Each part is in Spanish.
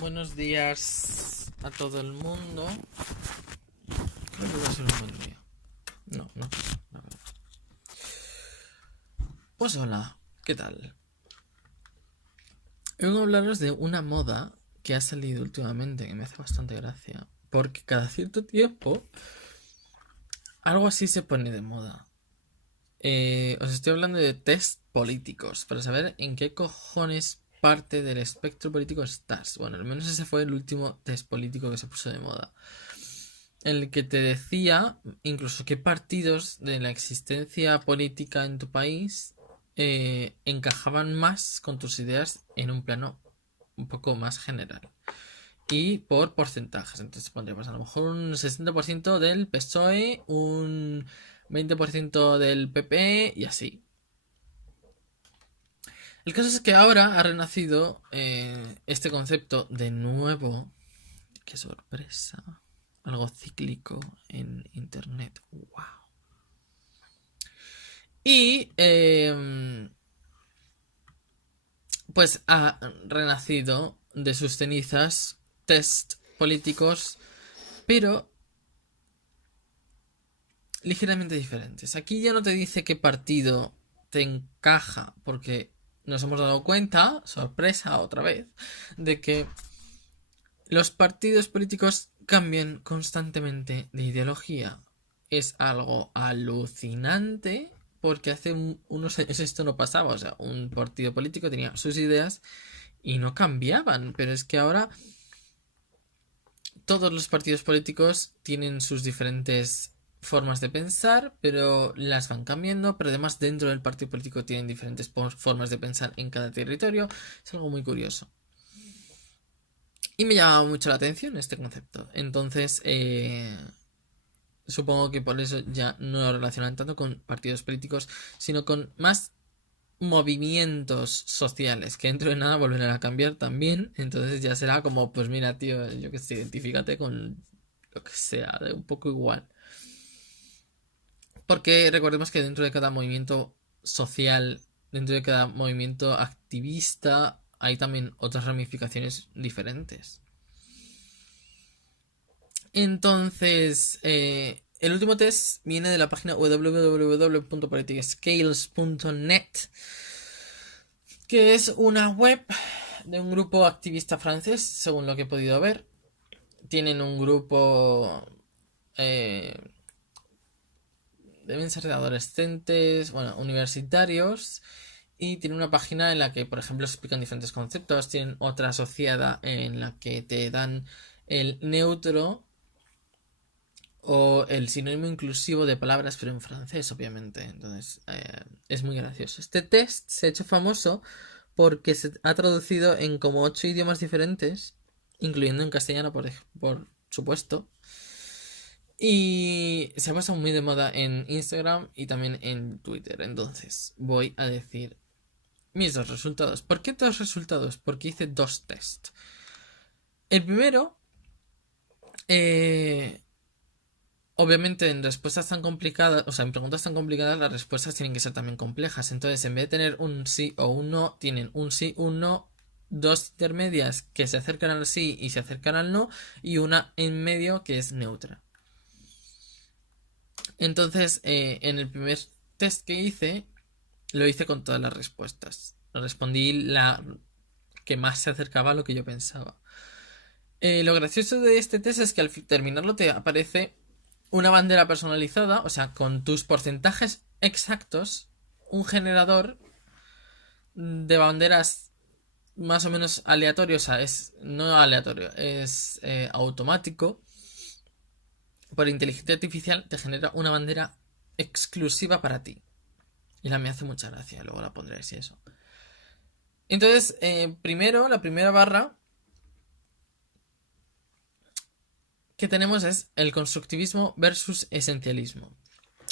Buenos días a todo el mundo. Creo que va a ser un buen día. No, la verdad. Pues hola, ¿qué tal? Vengo a hablaros de una moda que ha salido últimamente, que me hace bastante gracia. Porque cada cierto tiempo algo así se pone de moda. Os estoy hablando de test políticos, para saber en qué cojones parte del espectro político estás. Bueno, al menos ese fue el último test político que se puso de moda. En el que te decía incluso qué partidos de la existencia política en tu país encajaban más con tus ideas en un plano un poco más general. Y por porcentajes. Entonces pondría pues a lo mejor un 60% del PSOE, un 20% del PP y así. El caso es que ahora ha renacido este concepto de nuevo. ¡Qué sorpresa! Algo cíclico en internet. ¡Wow! Y pues ha renacido de sus cenizas test políticos, pero ligeramente diferentes. Aquí ya no te dice qué partido te encaja, porque nos hemos dado cuenta, sorpresa otra vez, de que los partidos políticos cambian constantemente de ideología. Es algo alucinante porque hace unos años esto no pasaba. O sea, un partido político tenía sus ideas y no cambiaban. Pero es que ahora todos los partidos políticos tienen sus diferentes formas de pensar, pero las van cambiando. Pero además dentro del partido político tienen diferentes formas de pensar en cada territorio. Es algo muy curioso. Y me llamaba mucho la atención este concepto. Entonces, supongo que por eso ya no lo relacionan tanto con partidos políticos, sino con más movimientos sociales, que dentro de nada volverán a cambiar también. Entonces ya será como, pues mira, tío, yo que sé, identifícate con lo que sea, de un poco igual. Porque recordemos que dentro de cada movimiento social, dentro de cada movimiento activista, hay también otras ramificaciones diferentes. Entonces, el último test viene de la página www.politicascales.net, que es una web de un grupo activista francés, según lo que he podido ver. Tienen un grupo... deben ser de adolescentes, bueno, universitarios. Y tienen una página en la que, por ejemplo, explican diferentes conceptos. Tienen otra asociada en la que te dan el neutro o el sinónimo inclusivo de palabras, pero en francés, obviamente. Entonces, es muy gracioso. Este test se ha hecho famoso porque se ha traducido en como 8 idiomas diferentes, incluyendo en castellano, por supuesto. Y se ha pasado muy de moda en Instagram y también en Twitter. Entonces, voy a decir mis dos resultados. ¿Por qué dos resultados? Porque hice dos tests. El primero, obviamente en respuestas tan complicadas, o sea, en preguntas tan complicadas, las respuestas tienen que ser también complejas. Entonces, en vez de tener un sí o un no, tienen un sí, un no, dos intermedias que se acercan al sí y se acercan al no, y una en medio que es neutra. Entonces, en el primer test que hice, lo hice con todas las respuestas. Respondí la que más se acercaba a lo que yo pensaba. Lo gracioso de este test es que al terminarlo te aparece una bandera personalizada, o sea, con tus porcentajes exactos, un generador de banderas más o menos aleatorio, o sea, es no aleatorio, es automático. Por inteligencia artificial te genera una bandera exclusiva para ti. Y la me hace mucha gracia, luego la pondré así eso. Entonces, primero, la primera barra que tenemos es el constructivismo versus esencialismo.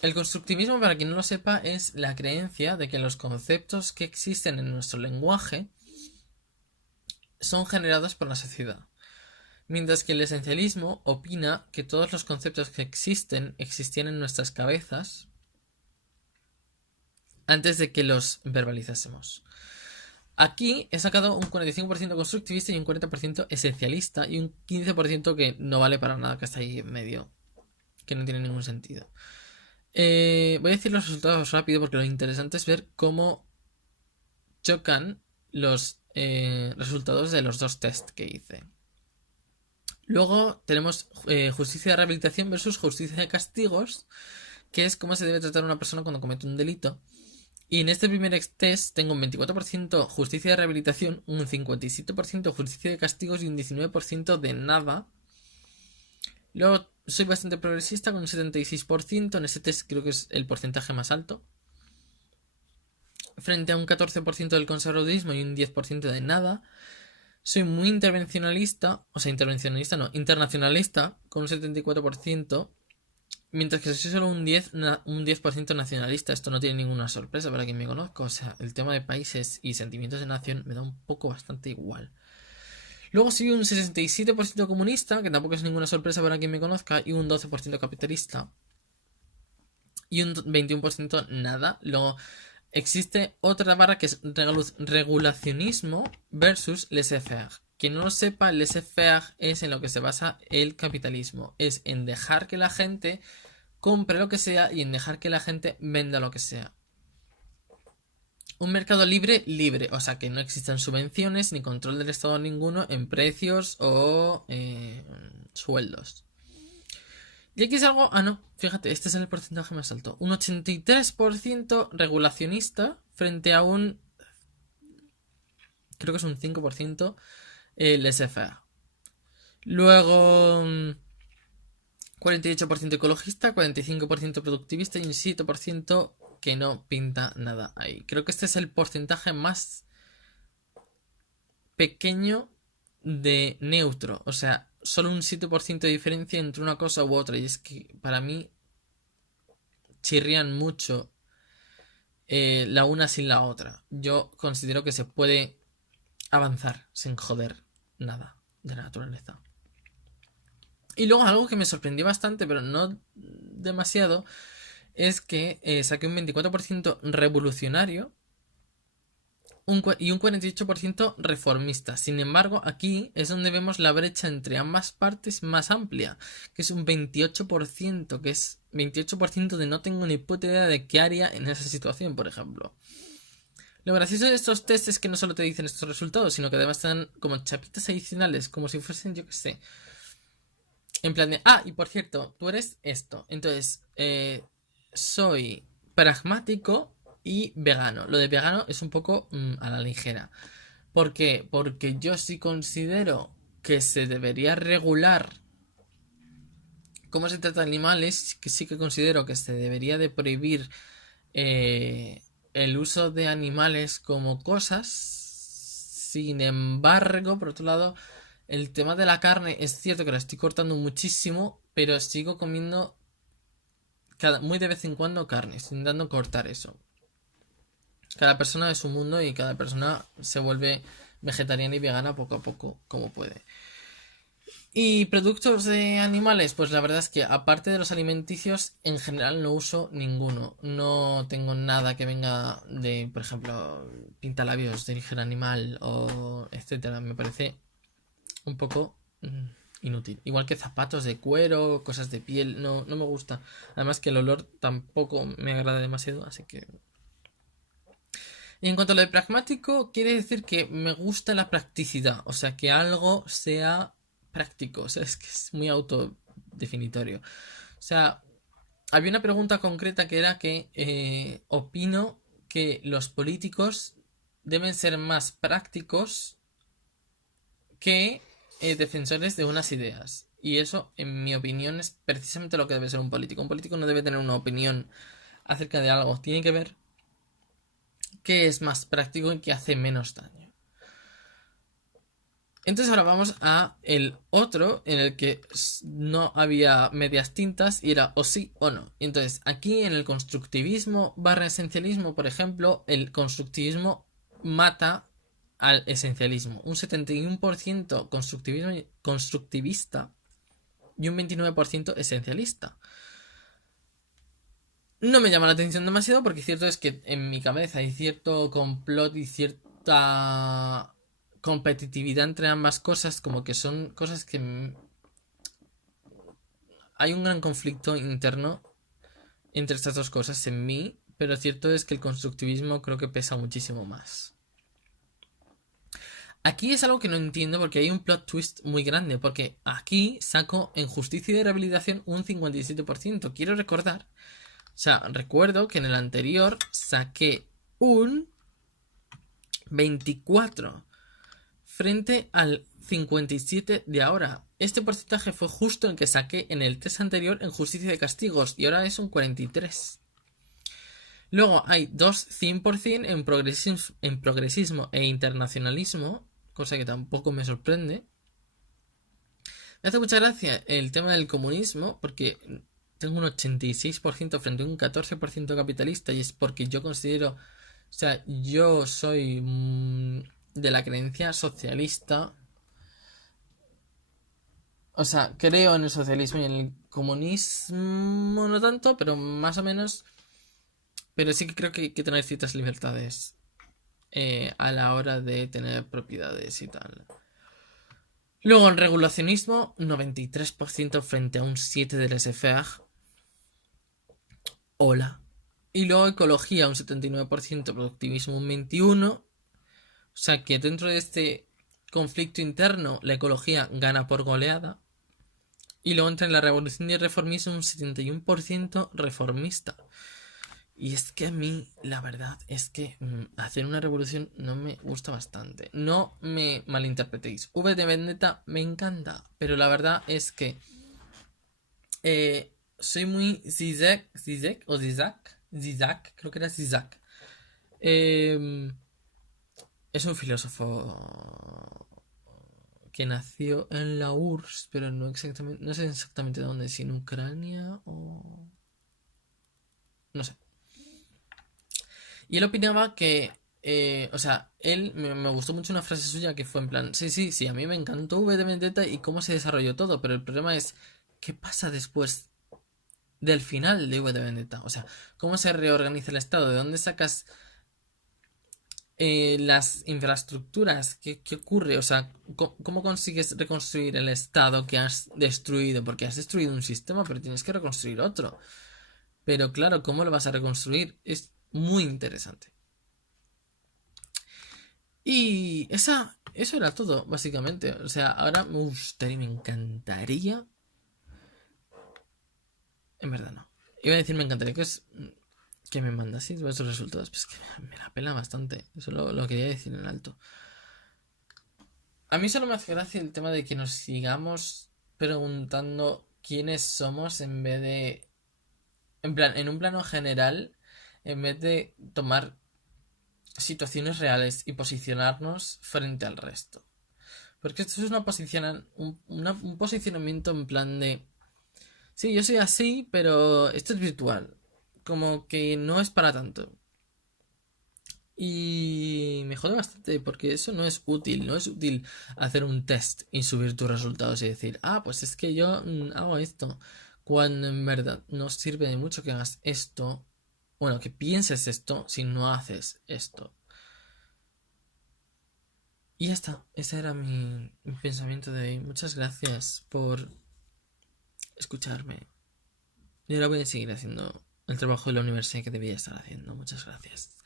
El constructivismo, para quien no lo sepa, es la creencia de que los conceptos que existen en nuestro lenguaje son generados por la sociedad. Mientras que el esencialismo opina que todos los conceptos que existían en nuestras cabezas antes de que los verbalizásemos. Aquí he sacado un 45% constructivista y un 40% esencialista y un 15% que no vale para nada, que está ahí en medio, que no tiene ningún sentido. Voy a decir los resultados rápido porque lo interesante es ver cómo chocan los resultados de los dos test que hice. Luego tenemos justicia de rehabilitación versus justicia de castigos, que es cómo se debe tratar a una persona cuando comete un delito. Y en este primer test tengo un 24% justicia de rehabilitación, un 57% justicia de castigos y un 19% de nada. Luego soy bastante progresista con un 76%, en este test creo que es el porcentaje más alto. Frente a un 14% del conservadurismo y un 10% de nada. Soy muy internacionalista, con un 74%, mientras que soy solo un 10% nacionalista. Esto no tiene ninguna sorpresa para quien me conozca. O sea, el tema de países y sentimientos de nación me da un poco bastante igual. Luego soy un 67% comunista, que tampoco es ninguna sorpresa para quien me conozca, y un 12% capitalista. Y un 21% nada. Luego existe otra barra que es regulacionismo versus laissez-faire. Quien no lo sepa, laissez-faire es en lo que se basa el capitalismo. Es en dejar que la gente compre lo que sea y en dejar que la gente venda lo que sea. Un mercado libre, o sea que no existan subvenciones ni control del Estado ninguno en precios o sueldos. Y aquí es algo... Ah, no, fíjate, este es el porcentaje más alto. Un 83% regulacionista frente a un... Creo que es un 5% laissez-faire. Luego... 48% ecologista, 45% productivista y un 7% que no pinta nada ahí. Creo que este es el porcentaje más pequeño de neutro. O sea, solo un 7% de diferencia entre una cosa u otra. Y es que para mí chirrían mucho la una sin la otra. Yo considero que se puede avanzar sin joder nada de la naturaleza. Y luego algo que me sorprendió bastante, pero no demasiado, es que saqué un 24% revolucionario y un 48% reformista. Sin embargo, aquí es donde vemos la brecha entre ambas partes más amplia, que es un 28%, que es 28% de no tengo ni puta idea de qué haría en esa situación, por ejemplo. Lo gracioso de estos tests es que no solo te dicen estos resultados, sino que además están como chapitas adicionales, como si fuesen, yo qué sé. En plan de, y por cierto, tú eres esto. Entonces, soy pragmático y vegano. Lo de vegano es un poco a la ligera. ¿Por qué? Porque yo sí considero que se debería regular cómo se trata animales, que sí que considero que se debería de prohibir el uso de animales como cosas. Sin embargo, por otro lado, el tema de la carne es cierto que la estoy cortando muchísimo, pero sigo comiendo muy de vez en cuando carne, estoy intentando cortar eso. Cada persona es un mundo y cada persona se vuelve vegetariana y vegana poco a poco como puede. Y productos de animales, pues la verdad es que aparte de los alimenticios, en general no uso ninguno. No tengo nada que venga de, por ejemplo, pintalabios de origen animal o etcétera. Me parece un poco inútil. Igual que zapatos de cuero, cosas de piel, no me gusta. Además que el olor tampoco me agrada demasiado, así que... Y en cuanto a lo de pragmático, quiere decir que me gusta la practicidad, o sea, que algo sea práctico, o sea, es que es muy autodefinitorio. O sea, había una pregunta concreta que era que opino que los políticos deben ser más prácticos que defensores de unas ideas. Y eso, en mi opinión, es precisamente lo que debe ser un político. Un político no debe tener una opinión acerca de algo. Tiene que ver qué es más práctico y qué hace menos daño. Entonces ahora vamos a el otro en el que no había medias tintas y era o sí o no. Entonces aquí en el constructivismo / esencialismo, por ejemplo, el constructivismo mata al esencialismo. Un 71% constructivista y un 29% esencialista. No me llama la atención demasiado porque cierto es que en mi cabeza hay cierto complot y cierta competitividad entre ambas cosas, como que son cosas que hay un gran conflicto interno entre estas dos cosas en mí, pero cierto es que el constructivismo creo que pesa muchísimo más. Aquí es algo que no entiendo porque hay un plot twist muy grande, porque aquí saco en justicia y rehabilitación un 57%. Quiero recordar, o sea, recuerdo que en el anterior saqué un 24 frente al 57 de ahora. Este porcentaje fue justo el que saqué en el test anterior en justicia de castigos y ahora es un 43. Luego hay dos 100% en progresismo e internacionalismo, cosa que tampoco me sorprende. Me hace mucha gracia el tema del comunismo porque tengo un 86% frente a un 14% capitalista y es porque yo considero, o sea, yo soy de la creencia socialista. O sea, creo en el socialismo y en el comunismo no tanto, pero más o menos. Pero sí que creo que hay que tener ciertas libertades a la hora de tener propiedades y tal. Luego, en regulacionismo, 93% frente a un 7 del SFAG. Hola. Y luego, ecología, un 79%, productivismo, un 21%. O sea que dentro de este conflicto interno, la ecología gana por goleada. Y luego entra en la revolución y el reformismo un 71% reformista. Y es que a mí, la verdad, es que hacer una revolución no me gusta bastante. No me malinterpretéis. V de Vendetta me encanta, pero la verdad es que soy muy Zizek o Zizak, creo que era Zizak. Es un filósofo que nació en la URSS, pero no exactamente, no sé exactamente dónde, si en Ucrania o no sé. Y él opinaba que, o sea, él me gustó mucho una frase suya que fue en plan, sí, a mí me encantó V de Vendetta y cómo se desarrolló todo, pero el problema es, ¿qué pasa después del final de V de Vendetta? O sea, ¿cómo se reorganiza el Estado? ¿De dónde sacas las infraestructuras? ¿Qué ocurre? O sea, ¿cómo consigues reconstruir el Estado que has destruido? Porque has destruido un sistema, pero tienes que reconstruir otro. Pero claro, ¿cómo lo vas a reconstruir? Es muy interesante. Y eso era todo, básicamente. O sea, ahora me gustaría, me encantaría. En verdad no. Iba a decir me encantaría que me mandaseis vuestros resultados. Pues que me la pela bastante. Eso lo quería decir en alto. A mí solo me hace gracia el tema de que nos sigamos preguntando quiénes somos en vez de. En plan, en un plano general, en vez de tomar situaciones reales y posicionarnos frente al resto. Porque esto es un posicionamiento en plan de. Sí, yo soy así, pero esto es virtual. Como que no es para tanto. Y me jode bastante porque eso no es útil. No es útil hacer un test y subir tus resultados y decir, pues es que yo hago esto. Cuando en verdad no sirve de mucho que hagas esto. Bueno, que pienses esto si no haces esto. Y ya está. Ese era mi pensamiento de hoy. Muchas gracias por escucharme. Y ahora voy a seguir haciendo el trabajo de la universidad que debía estar haciendo. Muchas gracias.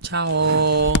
Chao.